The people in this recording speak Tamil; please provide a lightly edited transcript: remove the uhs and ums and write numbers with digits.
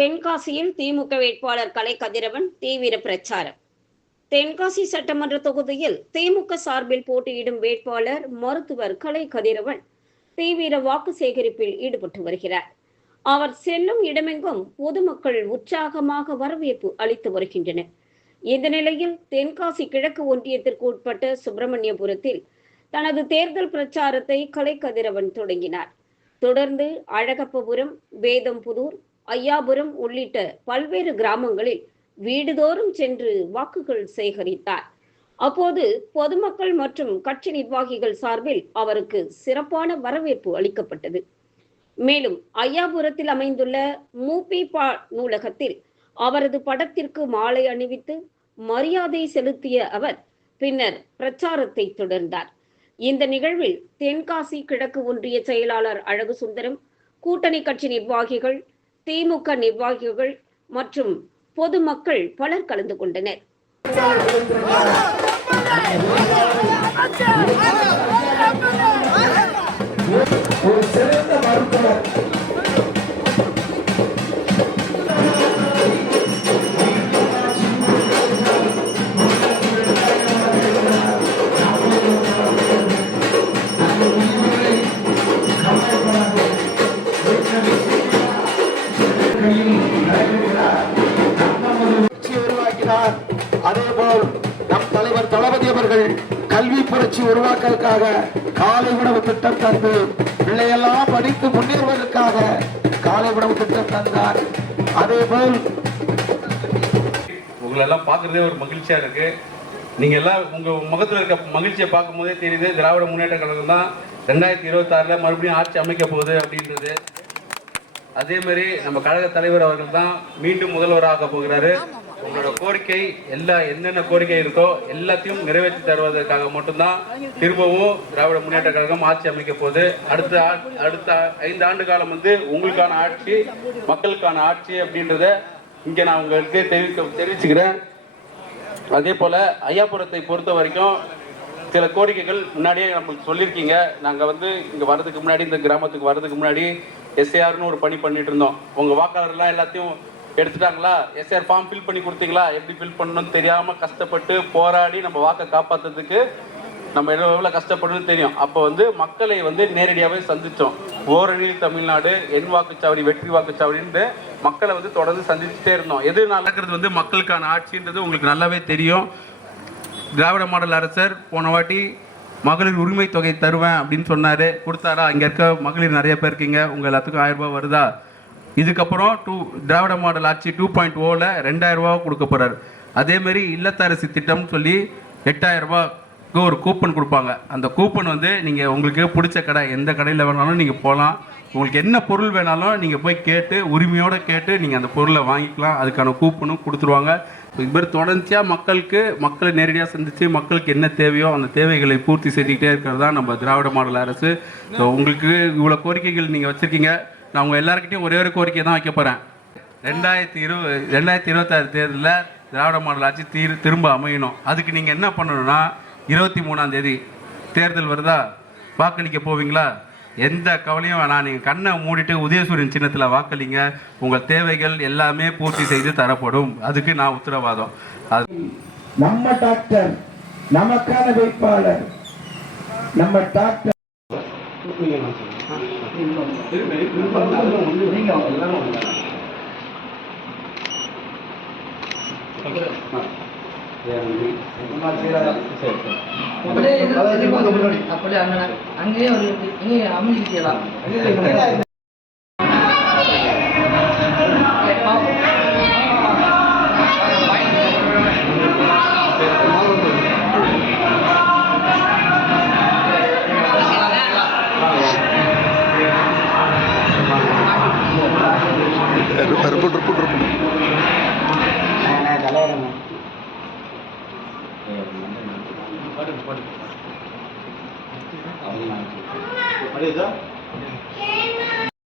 தென்காசியில் திமுக வேட்பாளர் கலை கதிரவன் தீவிர பிரச்சாரம். தென்காசி சட்டமன்ற தொகுதியில் திமுக சார்பில் போட்டியிடும் வேட்பாளர் மருத்துவர் கலை கதிரவன் தீவிர வாக்கு சேகரிப்பில் ஈடுபட்டு வருகிறார். அவர் செல்லும் இடமெங்கும் பொதுமக்கள் உற்சாகமாக வரவேற்பு அளித்து வருகின்றனர். இந்த நிலையில் தென்காசி கிழக்கு ஒன்றியத்திற்கு உட்பட்ட சுப்பிரமணியபுரத்தில் தனது தேர்தல் பிரச்சாரத்தை கலை கதிரவன் தொடங்கினார். தொடர்ந்து அழகப்பபுரம், வேதம்புதூர், ஐயாபுரம் உள்ளிட்ட பல்வேறு கிராமங்களில் வீடுதோறும் சென்று வாக்குகள் சேகரித்தார். அப்போது பொதுமக்கள் மற்றும் கட்சி நிர்வாகிகள் சார்பில் அவருக்கு சிறப்பான வரவேற்பு அளிக்கப்பட்டது. மேலும் ஐயாபுரத்தில் அமைந்துள்ள மூபிபா நூலகத்தில் அவரது படத்திற்கு மாலை அணிவித்து மரியாதை செலுத்திய அவர் பின்னர் பிரச்சாரத்தை தொடர்ந்தார். இந்த நிகழ்வில் தென்காசி கிழக்கு ஒன்றிய செயலாளர் அழகு சுந்தரம், கூட்டணி கட்சி நிர்வாகிகள், திமுக நிர்வாகிகள் மற்றும் பொதுமக்கள் பலர் கலந்து கொண்டனர். அதேபோல் நம் தலைவர் தளபதி அவர்கள் கல்வி புரட்சி உருவாக்குவதற்காக காலை உணவு திட்டம் தந்து பிள்ளையெல்லாம் படித்து முன்னேறுவதற்காக காலை உணவு திட்டம் தந்தார். அதேபோல் உங்களெல்லாம் பார்க்கறதே ஒரு மகிழ்ச்சியா இருக்கு. நீங்க எல்லாம் உங்க முகத்தில் இருக்க மகிழ்ச்சியை பார்க்கும் போதே தெரியுது திராவிட முன்னேற்ற கழகம் தான் 2026 மறுபடியும் ஆட்சி அமைக்க போகுது அப்படின்றது. அதே மாதிரி நம்ம கழக தலைவர் அவர்கள் தான் மீண்டும் முதல்வராக போகிறாரு. உங்களோட கோரிக்கை என்னென்ன கோரிக்கை இருக்கோ எல்லாத்தையும் நிறைவேற்றி தருவதற்காக மட்டும்தான் திரும்பவும் திராவிட முன்னேற்ற கழகம் ஆட்சி அமைக்க போகுது. அடுத்த 5 ஆண்டு காலம் உங்களுக்கான ஆட்சி, மக்களுக்கான ஆட்சி அப்படின்றத இங்க நான் உங்களுக்கு தெரிவிச்சுக்கிறேன். அதே போல ஐயாபுரத்தை பொறுத்த வரைக்கும் சில கோரிக்கைகள் முன்னாடியே நம்மளுக்கு சொல்லியிருக்கீங்க. நாங்கள் இங்கே வர்றதுக்கு முன்னாடி, இந்த கிராமத்துக்கு வர்றதுக்கு முன்னாடி எஸ்ஏஆர்னு ஒரு பணி பண்ணிட்டு இருந்தோம். உங்கள் வாக்காளர்லாம் எல்லாத்தையும் எடுத்துட்டாங்களா? எஸ்ஏஆர் ஃபார்ம் ஃபில் பண்ணி கொடுத்தீங்களா? எப்படி ஃபில் பண்ணணும்னு தெரியாமல் கஷ்டப்பட்டு போராடி நம்ம வாக்கை காப்பாற்றுறதுக்கு நம்ம எவ்வளோ கஷ்டப்படணும்னு தெரியும். அப்போ மக்களை நேரடியாகவே சந்தித்தோம். ஓரணியில் தமிழ்நாடு, என் வாக்குச்சாவடி, வெற்றி வாக்குச்சாவடின்னு மக்களை தொடர்ந்து சந்திச்சுட்டே இருந்தோம். எது நடக்கிறது மக்களுக்கான ஆட்சின்றது உங்களுக்கு நல்லாவே தெரியும். திராவிட மாடல் அரசர் போன வாட்டி மகளிர் உரிமை தொகை தருவேன் அப்படின்னு சொன்னார். கொடுத்தாரா? இங்கே இருக்க மகளிர் நிறைய பேர் இருக்கீங்க, உங்கள் எல்லாத்துக்கும் 1000 ரூபாய் வருதா? இதுக்கப்புறம் திராவிட மாடல் ஆட்சி 2.0ல 2000 ரூபாய் கொடுக்க போகிறார். அதேமாரி இல்லத்தரசி திட்டம்னு சொல்லி 8000 ரூபாய்க்கு ஒரு கூப்பன் கொடுப்பாங்க. அந்த கூப்பன் நீங்கள் உங்களுக்கு பிடிச்ச கடை, எந்த கடையில் வேணாலும் நீங்கள் போகலாம். உங்களுக்கு என்ன பொருள் வேணாலும் நீங்கள் போய் கேட்டு, உரிமையோடு கேட்டு நீங்கள் அந்த பொருளை வாங்கிக்கலாம். அதுக்கான கூப்பனும் கொடுத்துருவாங்க. இது மாதிரி தொடர்ச்சியாக மக்களை நேரடியாக சந்தித்து மக்களுக்கு என்ன தேவையோ அந்த தேவைகளை பூர்த்தி செஞ்சுக்கிட்டே இருக்கிறது தான் நம்ம திராவிட மாடல் அரசு. ஸோ உங்களுக்கு இவ்வளோ கோரிக்கைகள் நீங்கள் வச்சுருக்கீங்க. நான் உங்கள் எல்லாருக்கிட்டையும் ஒரே ஒரு கோரிக்கை தான் வைக்க போகிறேன். 2026 தேர்தலில் திராவிட மாடல் ஆட்சி திரும்ப அமையணும். அதுக்கு நீங்கள் என்ன பண்ணணும்னா 23ஆம் தேதி தேர்தல் வருதா, வாக்களிக்க போவீங்களா? எந்த கவலையும் வேணாம். நீங்கள் கண்ணை மூடிட்டு உதயசூரியன் சின்னத்தில் வாக்களிங்க. உங்கள் தேவைகள் எல்லாமே பூர்த்தி செய்து தரப்படும். அதுக்கு நான் உத்தரவாதம். நம்ம டாக்டர், நமக்கான வேட்பாளர், நம்ம டாக்டர். அப்படியே அங்கேயே அமைஞ்சிக்கலாம். Ada